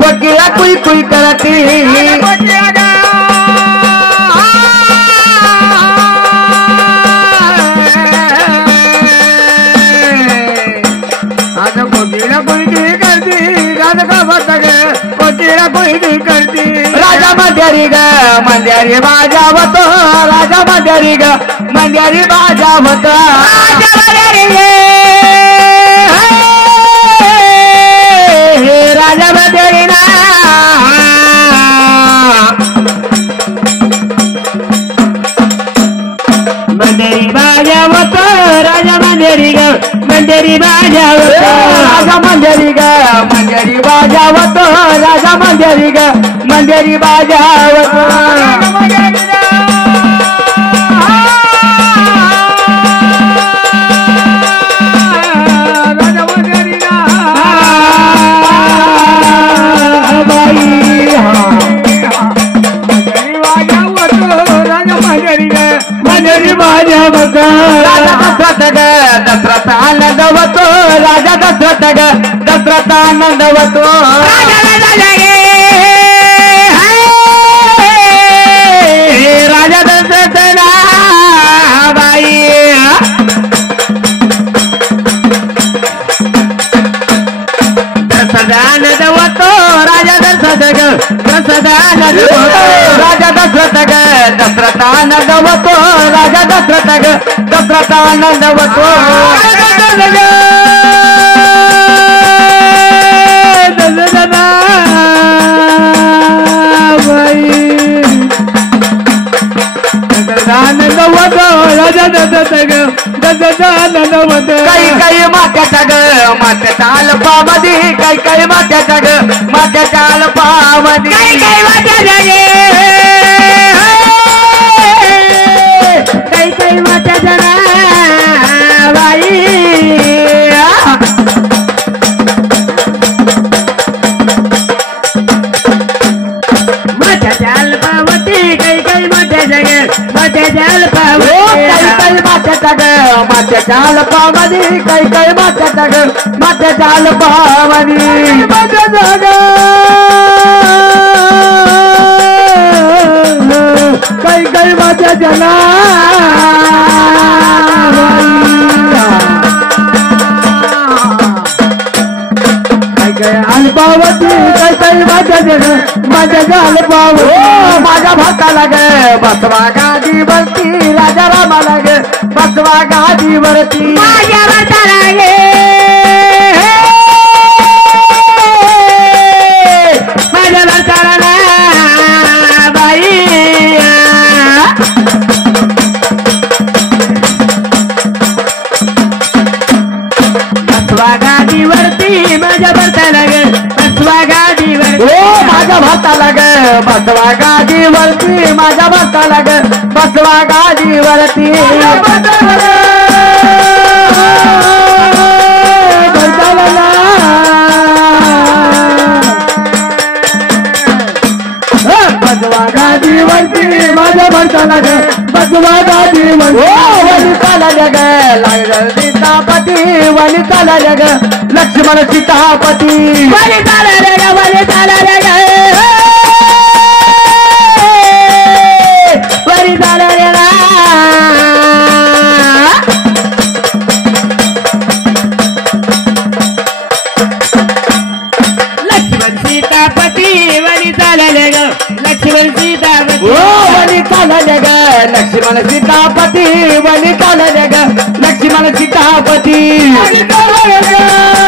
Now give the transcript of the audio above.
कोकिळा कुई कुई करती कोकिळा कोयती करती राधा का बतग कोकिळा कोयती करती राजा मंद्यारी ग मंद्यारी बाजावतो राजा मंद्यारी ग मंद्यारी बाजावतो राजा मंद्यारी ग राजा मंद्यारी ना मंद्यारी बाजावतो राजा मंद्यारी ग मंद्यारी बाजावतो राजा मंद्यारी ग मंद्यारी बाजावतो राजा मंद्यारी ग मंद्यारी बाजावतो दशरथ आनंदवतो राजा दशरथ ग दशरथ आनंदवतो राजा दशरथ ना बाई दशरथ आनंदवतो राजा दशरथ ग दशरथ आनंदवतो राजा दशरथ ग दशरथ आनंदवतो राजा दशरथ ग दशरथ आनंदवतो आनंदवतो राजा दशरथ ग दशरथ आनंदवतो काही काही मात्याचा ग मात्याच्या अल्पामध्ये काही काही मात्याचा ग मात्याच्या अल्पामध्ये काही काही मात्याचा गे काही काही मात्याचा बाई मात्याच्या अल्पावती काही काही मात्याचा ग मात्याच्या अल्पावती काही काही मात्याचा ग मात्याच्या अल्पामध्ये काही काही मात्याचा ग मात्याच्या अल्पामध्ये मात्याचा ग काही काही मात्याच्या ना अल्पावती काही काही माझ्या अल्पावती माझ्या भाताला ग बसवा गादीवरती राजा रामाला ग बसवा गादीवरती माझ्या भाताला गे माझ्या भाताला बाई बसवा गादीवरती माझ्या भाताला ग बसवा गादीवर ओ माझ्या भाताला ग बसवा गादीवरती माझ्या भाताला ग बसवा गादीवरती बसवा गादीवरती माझ्या भाताला ग बसवा गादीवर ओ वनिताला जग लागल सीतापती वनिताला जग लक्ष्मण सीतापती वनिताला जग वनिताला जग वनिताला जग लक्ष्मण सीतापती वनिताला जग लक्ष्मण सीतापती ओ वनिताला जग लक्ष्मण सीतापती वनिताला जग लक्ष्मण सीतापती वनिताला जग